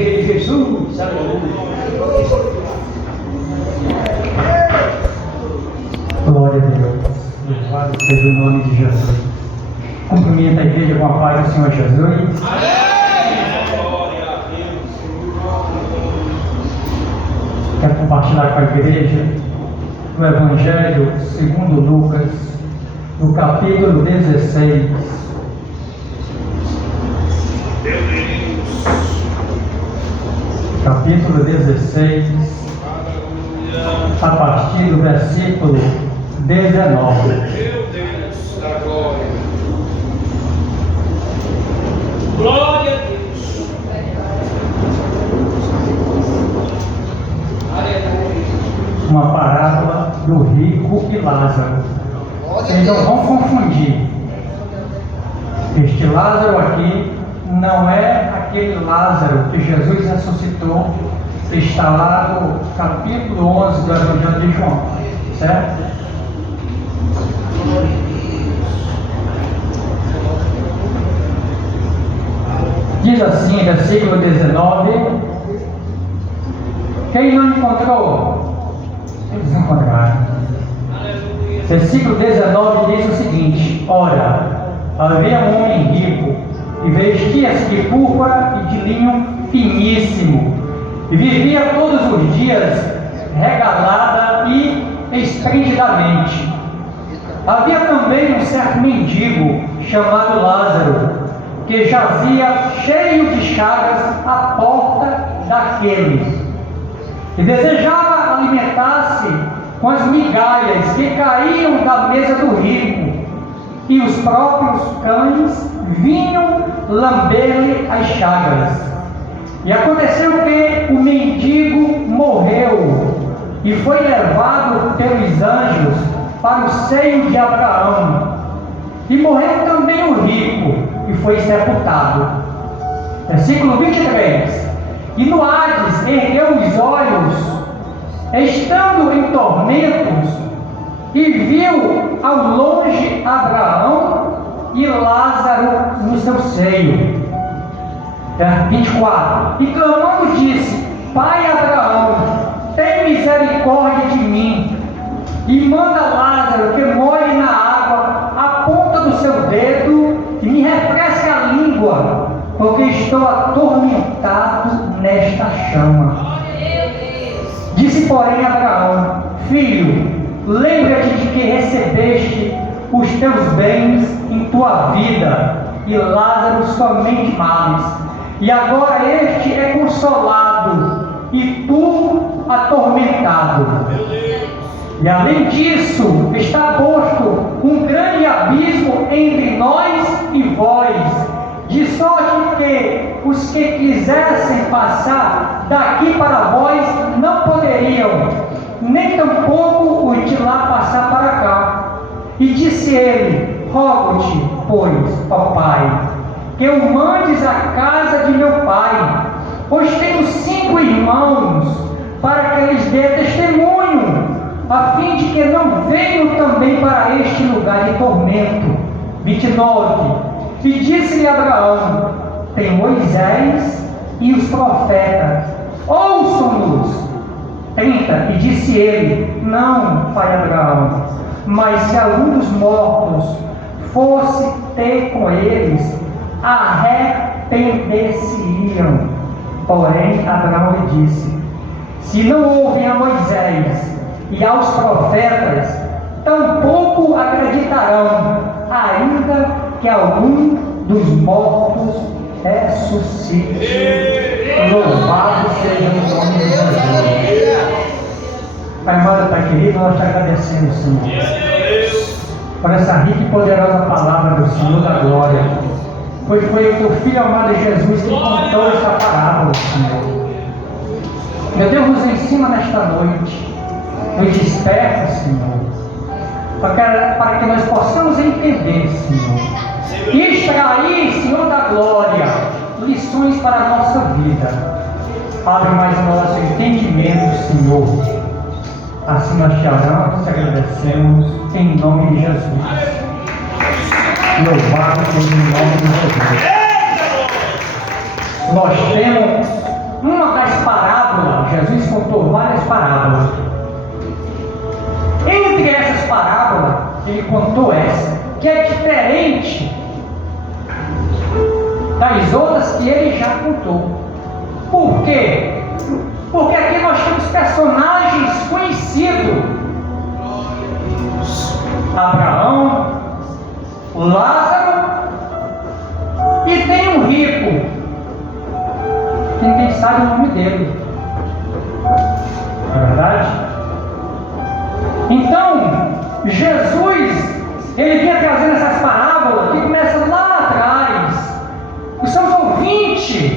Jesus, aleluia. Glória a Deus. Louvado seja o nome de Jesus. Cumprimento a igreja com a paz do Senhor Jesus. Glória a Deus. Quero compartilhar com a igreja o Evangelho segundo Lucas, no capítulo 16. Capítulo 16, a partir do versículo 19. Meu Deus da glória. Glória a Deus. Uma parábola do rico e Lázaro. Vocês não vão confundir. Este Lázaro aqui não é aquele Lázaro que Jesus ressuscitou, que está lá no capítulo 11 do Evangelho de João, certo? Diz assim, versículo 19: quem não encontrou, eles encontraram. Versículo 19 diz o seguinte: ora, havia um homem rico, e vestia-se de púrpura e de linho finíssimo, e vivia todos os dias regalada e esplendidamente. Havia também um certo mendigo, chamado Lázaro, que jazia cheio de chagas à porta daqueles, e desejava alimentar-se com as migalhas que caíam da mesa do rico, e os próprios cães vinham lamber-lhe as chagas. E aconteceu que o mendigo morreu e foi levado pelos anjos para o seio de Abraão. E morreu também o rico e foi sepultado. Versículo 23: e no Hades ergueu os olhos, estando em tormentos, e viu ao longe Abraão e Lázaro no seu seio. 24: e clamando disse: Pai Abraão, tem misericórdia de mim, e manda Lázaro que molhe na água a ponta do seu dedo e me refresque a língua, porque estou atormentado nesta chama. Disse, porém, Abraão: Filho, lembra-te de que recebeste os teus bens em tua vida, e Lázaro somente males, e agora este é consolado, e tu atormentado. E além disso, está posto um grande abismo entre nós e vós, de sorte que os que quisessem passar daqui para vós não poderiam, nem tampouco os de lá passar para cá. E disse ele: rogo-te, pois, ó Pai, que o mandes à casa de meu pai, pois tenho 5 irmãos, para que eles dê testemunho, a fim de que não venham também para este lugar de tormento. 29: e disse-lhe Abraão: tem Moisés e os profetas, ouçam-nos. 30: e disse ele: não, pai Abraão, mas se algum dos mortos fosse ter com eles, arrepender-se-iam. Porém Abraão lhe disse: se não ouvem a Moisés e aos profetas, tampouco acreditarão, ainda que algum dos mortos ressuscite. Louvado seja o nome de Jesus. Pai amado, Pai querido, nós te agradecemos, Senhor, por essa rica e poderosa palavra do Senhor da glória, pois foi o teu Filho amado Jesus que contou essa parábola, Senhor. Meu Deus, nos ensina nesta noite, nos desperta, Senhor, para que nós possamos entender, Senhor, e extrair, Senhor da glória, lições para a nossa vida. Abre mais o nosso entendimento, Senhor. Assim nós te amamos e agradecemos em nome de Jesus. Louvado seja o nome de Jesus. Nós temos diversas parábolas. Entre essas parábolas, ele contou essa, que é diferente das outras que ele já contou. Por quê? Porque aqui nós temos personagens conhecidos: Abraão, Lázaro e tem um rico, que ninguém sabe o nome dele. Não é verdade? Então, Jesus, ele vinha trazendo essas parábolas que começam lá atrás. Os seus ouvintes,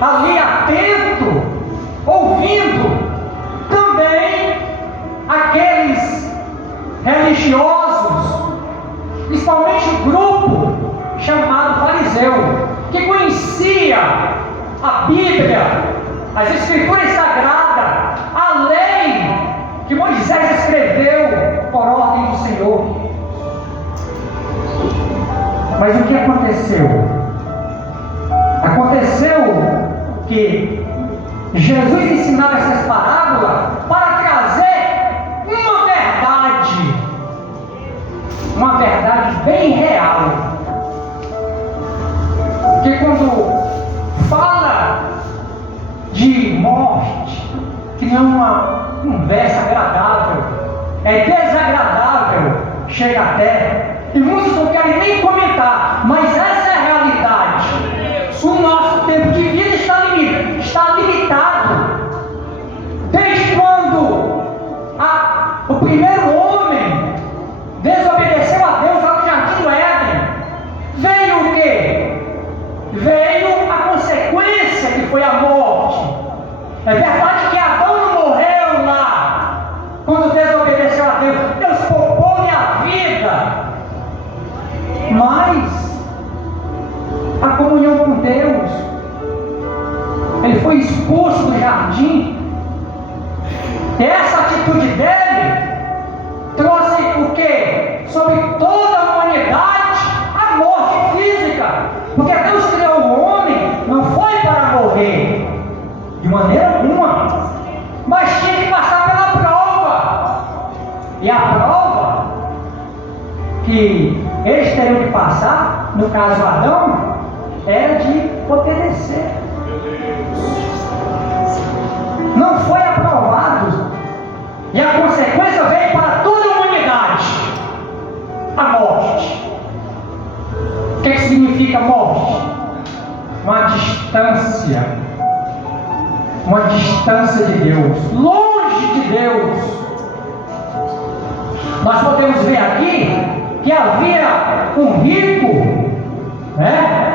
ali atento, ouvindo, também aqueles religiosos, principalmente o grupo chamado fariseu, que conhecia a Bíblia, as Escrituras Sagradas, a lei que Moisés escreveu por ordem do Senhor. Mas o que aconteceu? Aconteceu que Jesus ensinava essas parábolas para trazer uma verdade bem real. Porque quando fala de morte, que não é uma conversa agradável, é desagradável, chega até, e muitos não querem nem comentar, mas essa é a realidade. O nosso tempo de vida está limitado. Desde quando o primeiro homem desobedeceu a Deus lá no Jardim do Éden, veio o quê? Veio a consequência, que foi a morte. É verdade que Adão não morreu lá quando desobedeceu a Deus. Deus poupou-lhe a vida, mas a comunhão com Deus, ele foi expulso do jardim. E essa atitude dele trouxe o quê? Sobre toda a humanidade, a morte física. Porque Deus criou o homem, não foi para morrer de maneira alguma, mas tinha que passar pela prova. E a prova que eles teriam que passar, no caso Adão, era de obedecer. Não foi aprovado, e a consequência veio para toda a humanidade: a morte. O que significa morte? Uma distância de Deus, longe de Deus. Nós podemos ver aqui que havia um rico, né?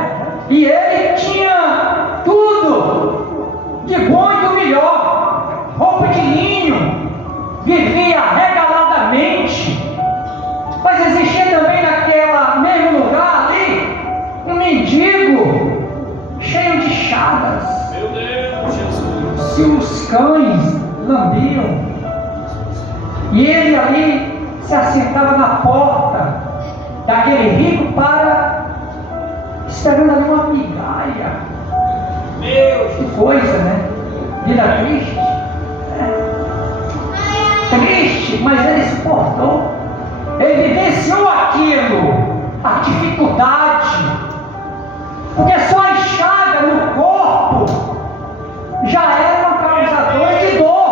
E ele tinha tudo de bom e do melhor, roupa de linho, vivia regaladamente. Mas existia também naquele mesmo lugar ali um mendigo cheio de chagas. Meu Deus, Jesus. E os cães lambiam. E ele ali se assentava na porta daquele rico esperando ali uma migalha. Que coisa, né? Vida triste. Triste, mas ele suportou. Ele vivenciou aquilo, a dificuldade. Porque só a chaga no corpo já era um causador de dor.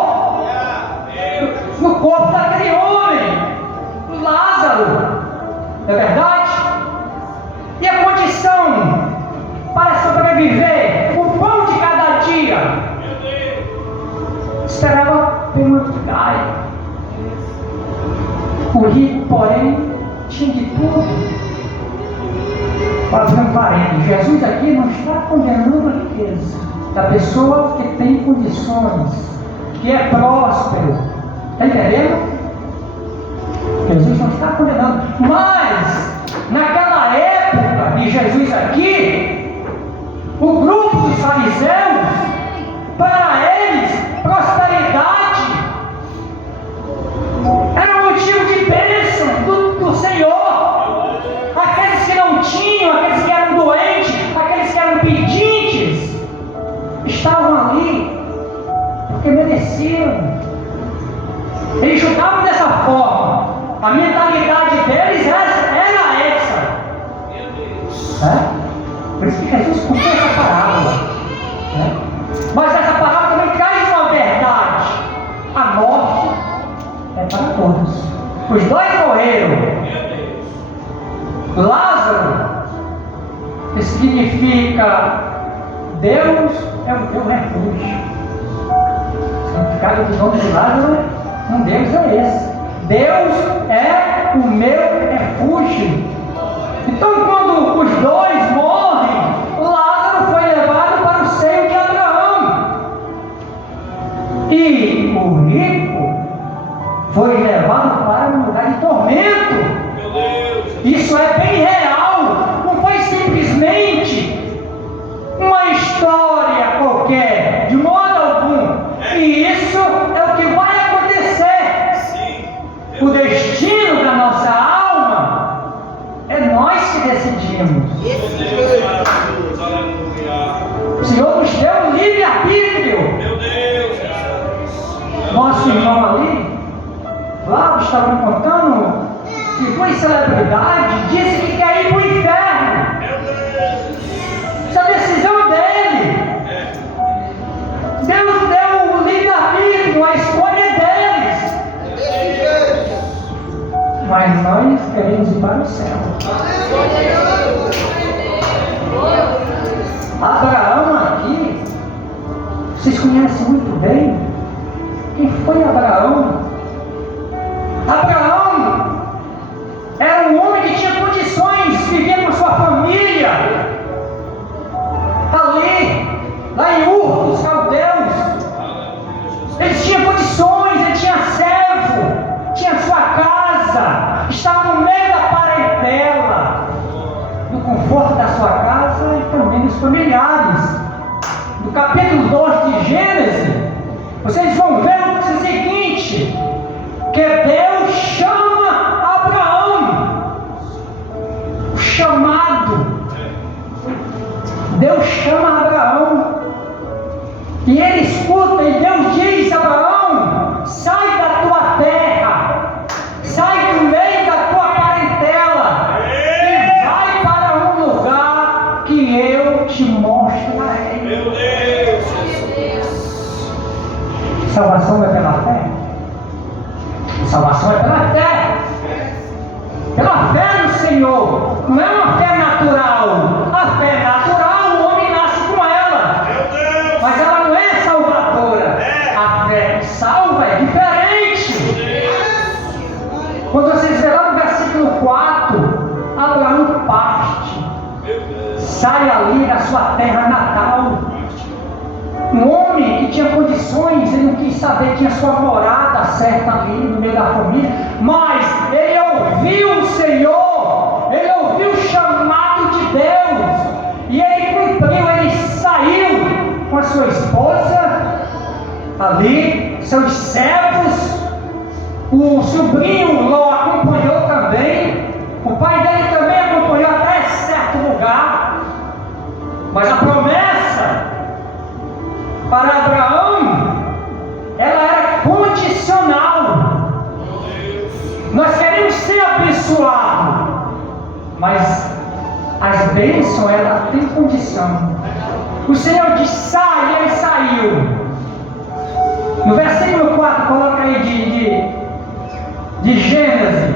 No corpo daquele homem, Lázaro. Não é verdade? E a condição para sobreviver, o pão de cada dia, esperava pela migalha. O rico, porém, tinha de tudo. Fazendo parênteses, Jesus aqui não está condenando a riqueza da pessoa que tem condições, que é próspero. Está entendendo? Jesus não está condenando, mas naquela época de Jesus aqui, o grupo dos fariseus, para eles, prosperidade era um motivo de bênção do Senhor. Aqueles que não tinham, aqueles que eram doentes, aqueles que eram pedintes, estavam ali porque mereciam. Eles julgavam dessa forma. A mentalidade deles era essa. Por isso que Jesus contou essa parábola. Mas essa parábola também traz uma verdade. A morte é para todos. Os dois morreram. Lázaro, que significa Deus é o teu refúgio. O significado do nome de Lázaro, um Deus é esse. Deus é o meu refúgio. Então, quando os dois morrem, Lázaro foi levado para o seio de Abraão. E o rico foi levado para um lugar de tormento. Isso é bem real. Não foi simplesmente uma história qualquer, de modo algum. E isso é o que vai acontecer. O destino da nossa alma é nós que decidimos. O Senhor nos deu um livre-arbítrio. Nosso irmão ali, Flávio, estava me contando que foi celebridade, disse que quer ir para o inferno. Isso é a decisão dele. Deus deu o livre-arbítrio, a escolha deles. Mas nós queremos ir para o céu. Abraão aqui, vocês conhecem muito bem. Quem foi Abraão? Abraão era um homem que tinha condições de viver com sua família ali, lá em Ur dos Caldeus. Ele tinha condições, ele tinha servo, tinha sua casa, estava no meio da parentela, no conforto da sua casa e também dos familiares. No capítulo 2 de Gênesis, vocês vão ver o seguinte, que Deus chama Abraão, o chamado. Deus chama Abraão, e ele escuta, e Deus diz: Abraão, sai da tua terra, sai do meio da tua parentela, e vai para um lugar que eu te mostrarei. Meu Deus! Salvação é pela fé? Salvação é pela fé. Pela fé no Senhor. Não é uma fé natural. A fé natural, o homem nasce com ela. Mas ela não é salvadora. A fé que salva é diferente. Quando vocês verão lá no versículo 4, Abraão parte. Sai ali da sua terra natal. Um homem que tinha condições, ele não quis saber, tinha sua morada certa ali no meio da família, mas ele ouviu o Senhor, ele ouviu o chamado de Deus, e ele cumpriu, ele saiu com a sua esposa ali, seus servos, o sobrinho Ló acompanhou também, o pai dele também acompanhou até certo lugar, mas a promessa para Abraão, ela era condicional. Nós queremos ser abençoados, mas as bênçãos, ela tem condição. O Senhor diz: sai, e ele saiu. No versículo 4, coloca aí de Gênesis,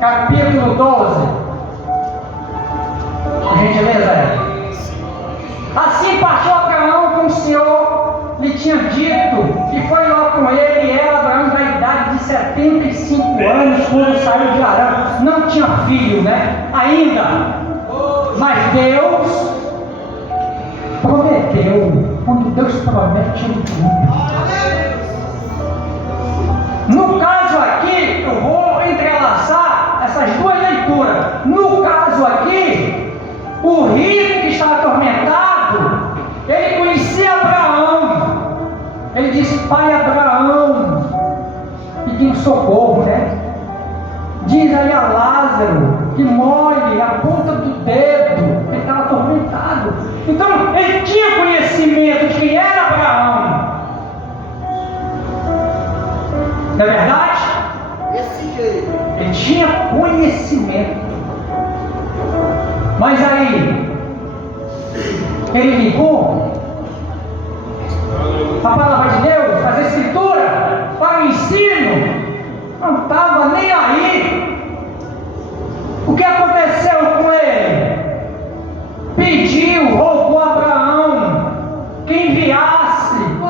capítulo 12. Por gentileza. Assim partiu Abraão como o Senhor lhe tinha dito, e foi lá com ele, e era Abraão da idade de 75 anos, quando saiu de Arã. Não tinha filho, ainda. Mas Deus prometeu. Quando Deus promete, Ele cumpre. No caso aqui, eu vou entrelaçar essas duas leituras. No caso aqui, o rico que está atormentado, ele conhecia Abraão. Ele disse: pai Abraão, pedindo socorro, Diz aí a Lázaro que molhe a ponta do dedo, ele estava atormentado. Então ele tinha conhecimento de quem era Abraão.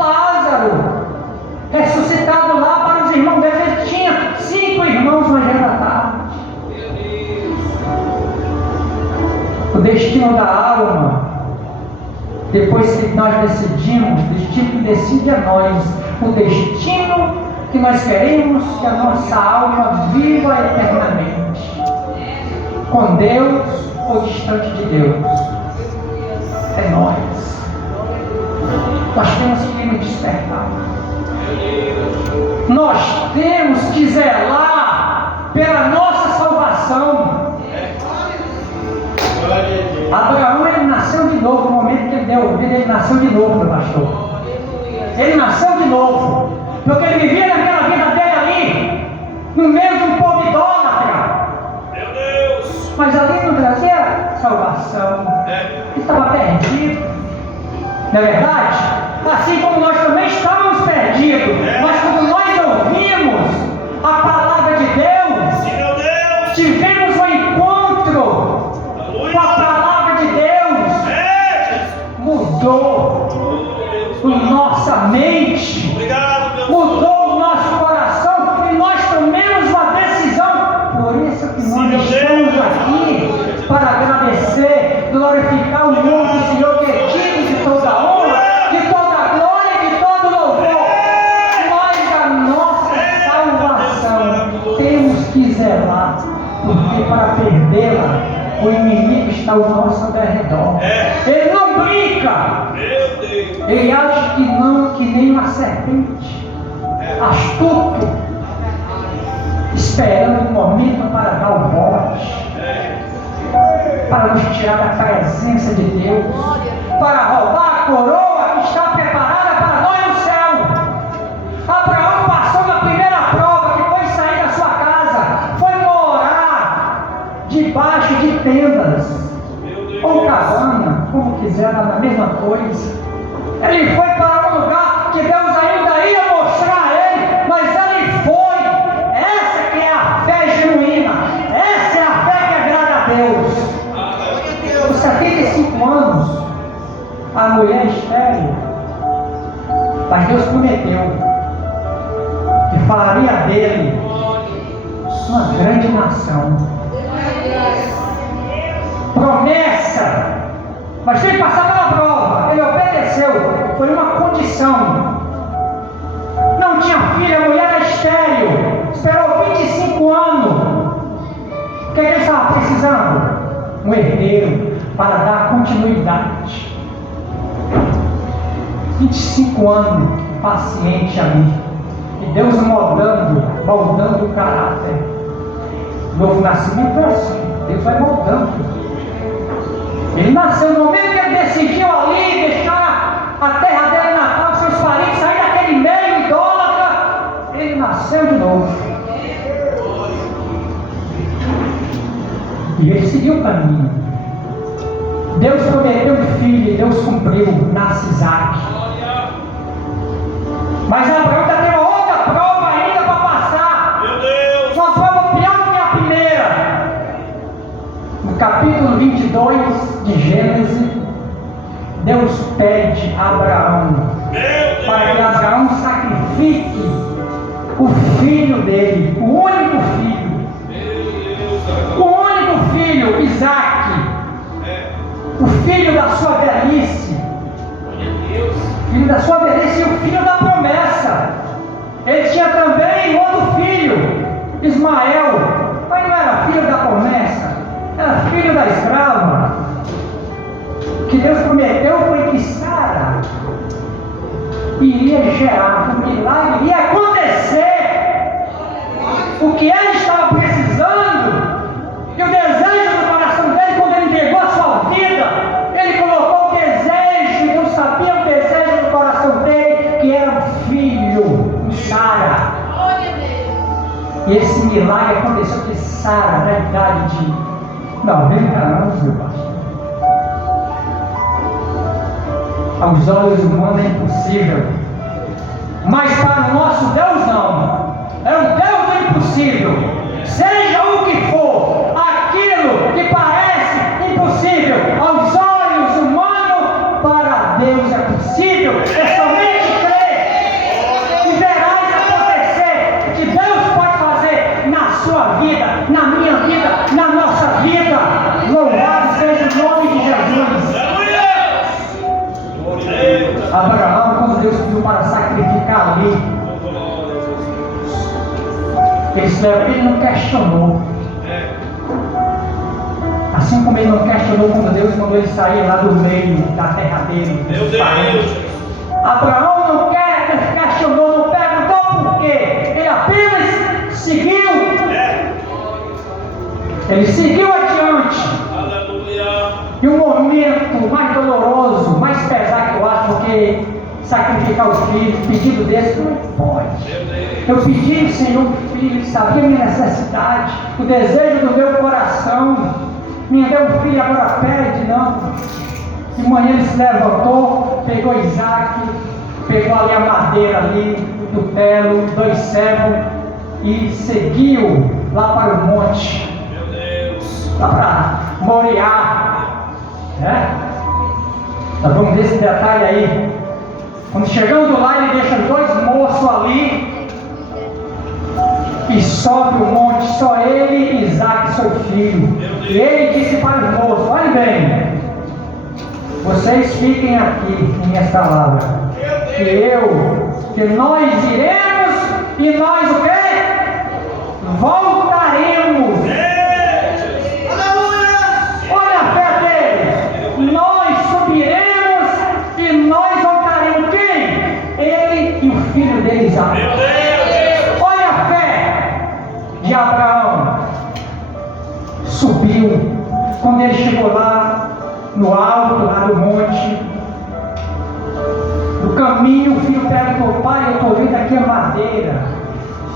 Lázaro, ressuscitado lá para os irmãos dele. Ele tinha 5 irmãos, mas já era tarde. O destino da alma, depois que nós decidimos, o destino que decide a nós, o destino que nós queremos que a nossa alma viva eternamente, com Deus ou distante de Deus, é nós. Nós temos que nos despertar. Nós temos que zelar pela nossa salvação. Abraão, ele nasceu de novo. No momento que ele deu vida, ele nasceu de novo, meu pastor. Ele nasceu de novo, porque ele vivia naquela vida dele ali, no meio de um povo idólatra. Meu Deus! Mas ali não trazia salvação. Estava perdido. Não é verdade? Assim como nós também estávamos perdidos. Mas quando nós ouvimos a palavra de Deus, tivemos um encontro com a palavra de Deus, mudou nossa mente, mudou o nosso coração, e nós tomamos uma decisão. Por isso que nós estamos aqui, para agradecer, glorificar o nome do Senhor, que é digno de toda honra, de toda glória, de todo louvor. Nós, a nossa salvação, temos que zelar, porque para perdê-la, o inimigo está ao nosso redor. Ele não brinca. Ele age que nem uma serpente, astuto, esperando um momento para dar o bote, para nos tirar da presença de Deus, para roubar a coroa que está preparada para nós no céu. Abraão passou na primeira prova, que foi sair da sua casa, foi morar debaixo de tendas, ou cabana, como quiser, na mesma coisa. Ele foi para um lugar que Deus ainda ia mostrar a ele, mas ele foi. Essa que é a fé genuína, essa é a fé que agrada a Deus. Com 75 anos, a mulher estéril, mas Deus prometeu que faria dele uma grande nação. Promessa. Mas ele passava na prova, ele obedeceu, foi uma condição. Não tinha filha, a mulher era estéril, esperou 25 anos. O que ele estava precisando? Um herdeiro para dar continuidade. 25 anos, paciente ali, e Deus moldando o caráter. Novo nascimento é assim, Deus vai moldando. Ele nasceu no momento que ele decidiu ali deixar a terra dele natal, seus parentes, sair daquele meio idólatra. Ele nasceu de novo. E ele seguiu o caminho. Deus prometeu um filho e Deus cumpriu, nasce Isaac. Mas Abraão ainda tem uma outra prova ainda para passar. Meu Deus! Uma prova pior do que a primeira. No capítulo 22 de Gênesis, Deus pede a Abraão para que Abraão sacrifique o filho dele, o único filho, Isaac, o filho da sua velhice, e o filho da promessa. Ele tinha também outro filho, Ismael, mas não era filho da promessa, era filho da escrava. O que Deus prometeu foi que Sara iria gerar, um milagre iria acontecer. O que ele estava precisando, e o desejo do coração dele, quando ele entregou a sua vida, ele colocou o desejo, Deus sabia o desejo do coração dele, que era um filho, Sara. E esse milagre aconteceu que Sara, na idade de 90 anos, meu pastor. Aos olhos humanos é impossível, mas para o nosso Deus não. É um Deus do impossível. Seja o que for, aquilo que parece impossível aos olhos humanos, para Deus é possível. É somente crer. quando Deus pediu para sacrificar ali, ele não questionou. Assim como ele não questionou quando Deus mandou ele sair lá do meio da terra dele. Meu Deus! Abraão não questionou, não perguntou por quê. Ele apenas seguiu. Ele seguiu adiante. Aleluia! E o momento mais doloroso, mais pesado que eu acho, porque sacrificar os filhos, pedido desse, não pode. Eu pedi, Senhor, filho, sabia a minha necessidade, o desejo do meu coração. Me deu um filho, agora pede, não. De manhã ele se levantou, pegou Isaac, pegou ali a madeira ali, do telo, 2 cegos, e seguiu lá para o monte. Meu Deus! Lá para Moriá. Né? Nós vamos ver esse detalhe aí. Quando chegando lá, ele deixa 2 moços ali e sobe o monte, só ele e Isaac, seu filho. E ele disse para os moços: olhem bem, vocês fiquem aqui em minhas palavras, que nós iremos e nós o quê? Voltaremos. Olha a fé deles. Nós subiremos e nós voltaremos. Quem? Ele e o filho dele, Isaac. Olha a fé de Abraão. Subiu. Quando ele chegou lá no alto, lá no monte, no caminho, o filho perguntou: pai, eu estou vendo aqui a madeira,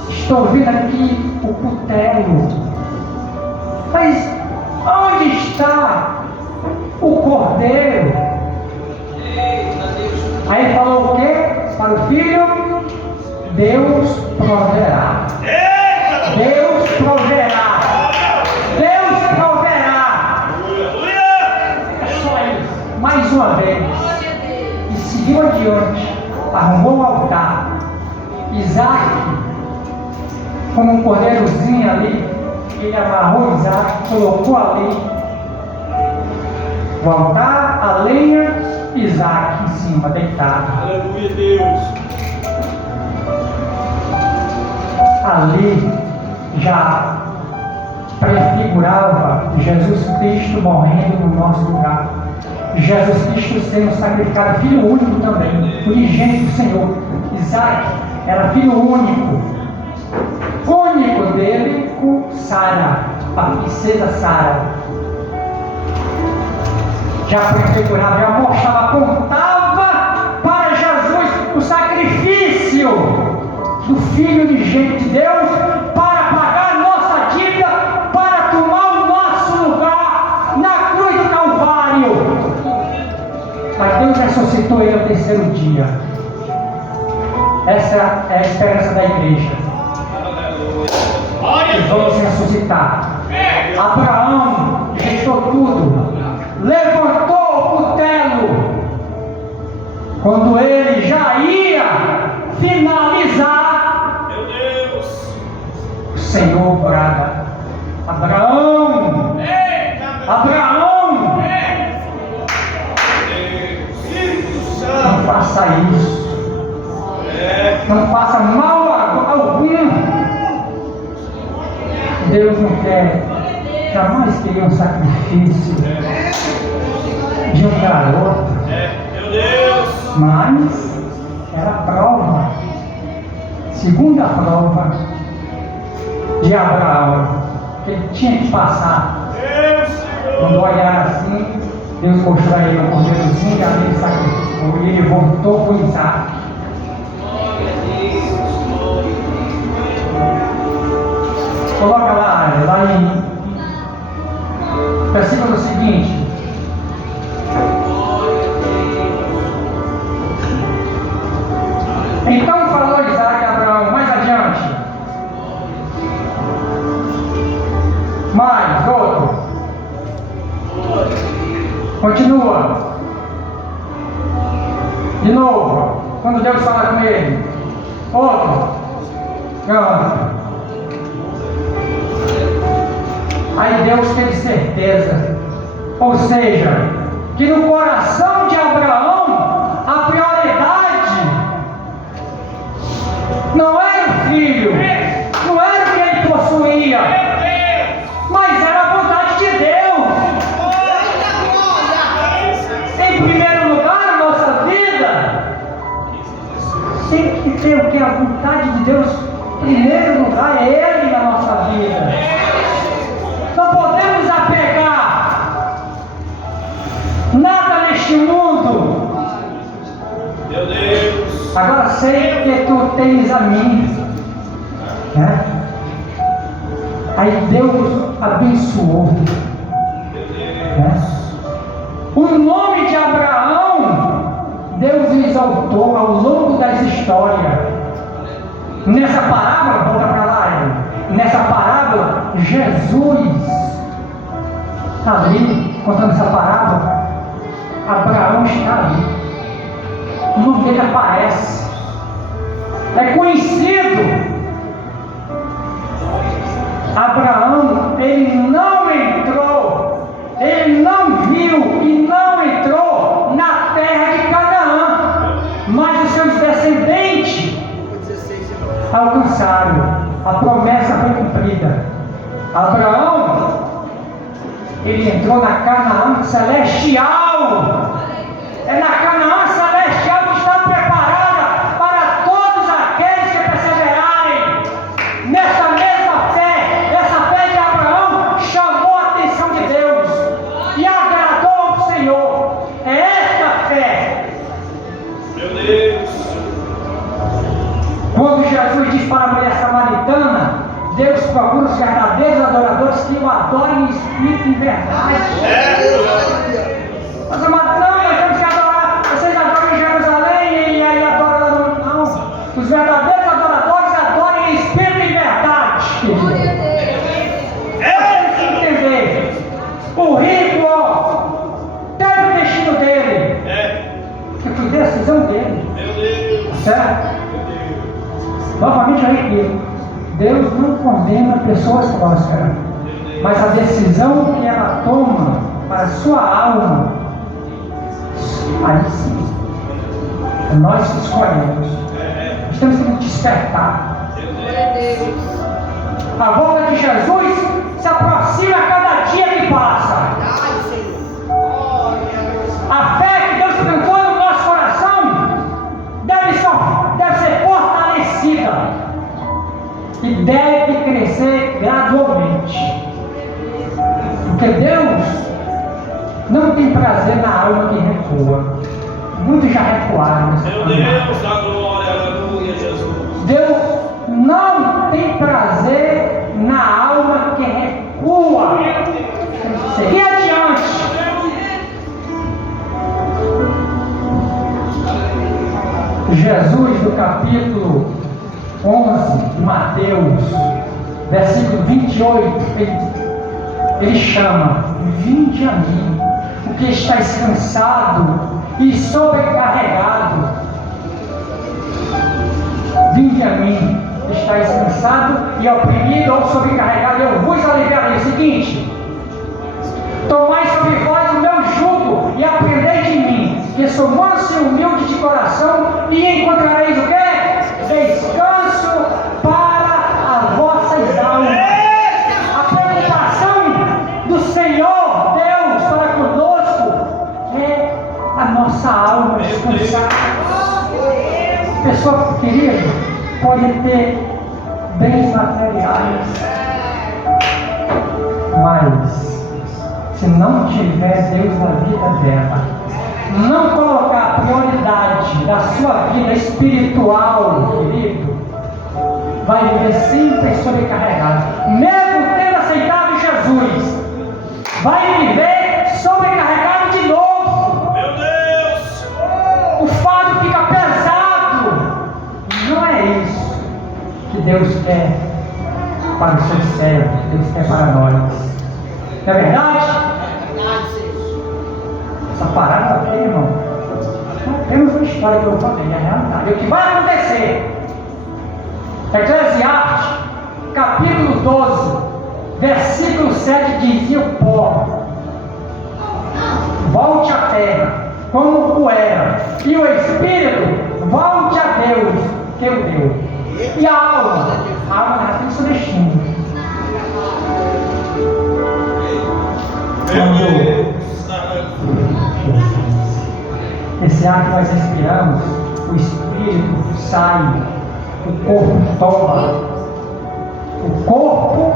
estou vendo aqui o cutelo, mas onde está o cordeiro? Aí ele falou o quê para o filho? Deus proverá. Deus proverá. Deus proverá. É só isso. Mais uma vez. E seguiu adiante. Arrumou o altar. Isaac, como um cordeirozinho ali, ele amarrou Isaac, colocou ali o altar, a lenha, Isaac em cima, deitado. Aleluia, Deus! Ali já prefigurava Jesus Cristo morrendo no nosso lugar. Jesus Cristo sendo sacrificado, filho único também, unigênito do Senhor. Isaac era filho único dele com Sara, a princesa Sara. Já prefigurava, já mostrava, apontava para Jesus o sacrifício do Filho unigênito de Deus para pagar a nossa dívida, para tomar o nosso lugar na cruz do Calvário. Mas Deus ressuscitou ele ao 3º dia. Essa é a esperança da igreja. Que vamos ressuscitar. Abraão rejeitou tudo, levantou o cutelo. Quando ele já ia finalizar, Meu Deus! o Senhor brada: Abraão! Abraão! Não faça isso. Não faça mal algum. Deus não quer, jamais queria um sacrifício de um garoto. Meu Deus! Mas era a prova, segunda prova de Abraão, que ele tinha que passar. Quando olhar assim, Deus mostrou a ele o cordeirozinho, e ali ele sacrificou, e ele voltou com Isaac. Coloca lá em versículo seguinte. Então falou Isaac a Abraão, mais adiante. Mais outro. Continua. De novo. Quando Deus fala com ele. Outro. Canta. Aí Deus teve certeza, ou seja, que no coração de Abraão a prioridade tem que ter o que? A vontade de Deus, em primeiro lugar, é Ele na nossa vida. Não podemos apegar nada neste mundo. Meu Deus. Agora sei que tu tens a mim. Né? Aí Deus abençoou. Né? O nome de Abraão, Deus exaltou ao longo das histórias. Nessa parábola, volta para lá, nessa parábola, Jesus está ali, contando essa parábola. Abraão está ali. O nome dele aparece. É conhecido. Abraão, ele não entrou, ele não viu e não entrou na terra de Canaã, mas os seus descendentes alcançaram, a promessa foi cumprida. Abraão, ele entrou na Canaã celestial, é na Canaã celestial que está preparada para todos aqueles que perseverarem nessa mesma fé. Essa fé de Abraão chamou a atenção de Deus e agradou ao Senhor. É esta fé. Meu Deus. Quando Jesus diz para a mulher samaritana, Deus procura os verdadeiros adoradores que o adorem em espírito e em verdade. Mas amados, não, nós temos que adorar. Vocês adoram em Jerusalém e aí adoram lá no... Não. Os verdadeiros adoradores adoram em espírito e em verdade. Temos que entender. O rico, ó, teve o destino dele. Que foi decisão dele. Meu Deus. Certo? Novamente eu repito, Deus não condena pessoas prósperas, mas a decisão que ela toma para a sua alma, aí sim, é nós que escolhemos. Nós temos que nos despertar. A volta de Jesus se aproxima a cada dia que passa. A fé que Deus plantou no nosso coração deve ser fortalecida e deve crescer gradualmente, porque Deus não tem prazer na alma que recua. Muitos já recuaram. Meu Deus, a glória, aleluia, Jesus. Deus não tem prazer na alma que recua. Seguir adiante. Jesus, no capítulo 11 de Mateus, versículo 28, ele chama: vinde a mim, o que estáis cansado e sobrecarregado. Vinde a mim, estáis cansado e oprimido ou sobrecarregado, eu vos aliviarei. É o seguinte: tomai sobre vós o meu jugo e aprendei de mim, que sou manso e humilde de coração, e encontrareis o quê? Descanso para as vossas almas. A preocupação do Senhor Deus para conosco é a nossa alma descansar. Pessoa querida pode ter bens materiais, mas se não tiver Deus na vida dela, não colocar a prioridade da sua vida espiritual, querido, vai viver sempre sobrecarregado. Mesmo tendo aceitado Jesus, vai viver sobrecarregado de novo. Meu Deus. O fardo fica pesado. Não é isso que Deus quer para os seus servos, Deus quer para nós. Não é verdade? Essa parada aqui, irmão, não temos uma história que eu falei, é a realidade. O que vai acontecer? Eclesiastes, capítulo 12, versículo 7, dizia o pó: volte à terra, como o era, e o espírito volte a Deus, que o deu. E a alma já tem seu destino. Esse ar que nós respiramos, o Espírito sai, o corpo toma. O corpo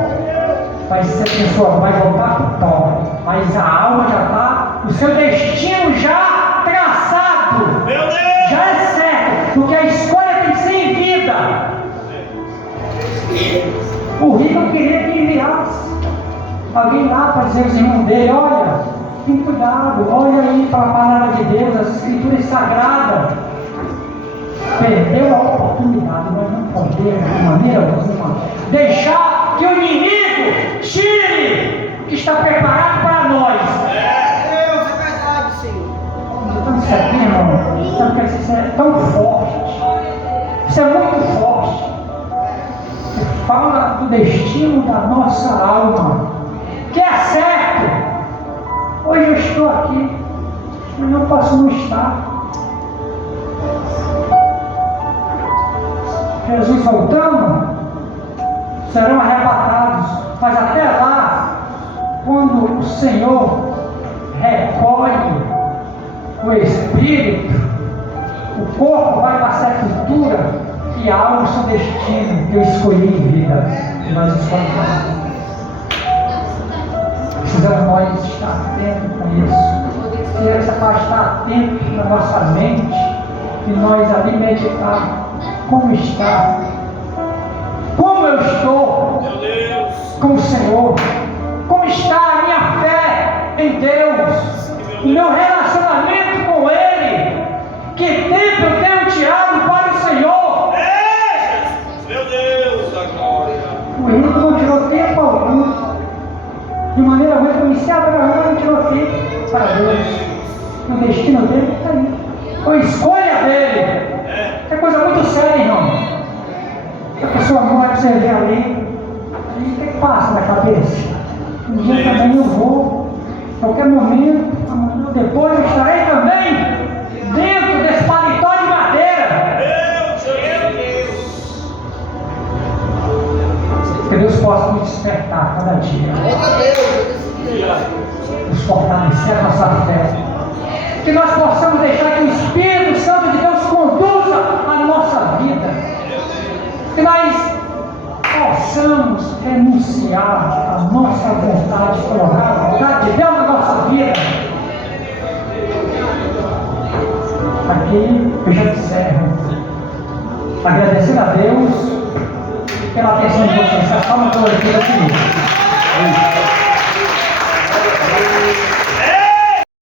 vai ser pessoa, vai voltar para o pó, mas a alma já está, o seu destino já traçado, Meu Deus! já é certo, porque a escolha tem que ser em vida. O rico queria que enviasse alguém lá para dizer aos irmãos dele: olha, tem cuidado, olha aí para a palavra de Deus, as escrituras sagradas. Perdeu a oportunidade, nós não podemos de maneira alguma deixar que o inimigo tire o que está preparado para nós. Deus, é verdade, Senhor. Então isso aqui, irmão, isso é tão forte, isso é muito forte. Você fala do destino da nossa alma, que é certo. Hoje eu estou aqui, mas não posso não estar. Jesus voltando, serão arrebatados, mas até lá, quando o Senhor recolhe o Espírito, o corpo vai para a sepultura e a alma o seu destino, que eu escolhi em vida, e nós escolhemos. Precisamos nós estar atentos a isso, precisamos estar atentos na nossa mente, e nós ali meditar. Como está? Como eu estou com o Senhor? Como está a minha fé em Deus? O meu relacionamento com Ele? Que tempo eu tenho tirado para o Senhor? Meu Deus da glória! O rico não tirou tempo algum. De maneira muito comecei a Abraão não tirou tempo para Deus. O destino dele está aí. Foi a escolha dele. É coisa muito séria, irmão. A pessoa morre, você vê ali, o que passa na cabeça? Um dia também eu vou, qualquer momento, amanhã ou depois eu estarei também dentro desse paletó de madeira. Meu Deus! Que Deus possa nos despertar cada dia, nos fortalecer a nossa fé. Que nós possamos deixar que o Espírito Santo de Deus conduza a nossa vida. Que nós possamos renunciar à nossa vontade, colocar a vontade de Deus na nossa vida. Aqui eu já encerro, agradecendo a Deus pela atenção de vocês. A palma toda aqui da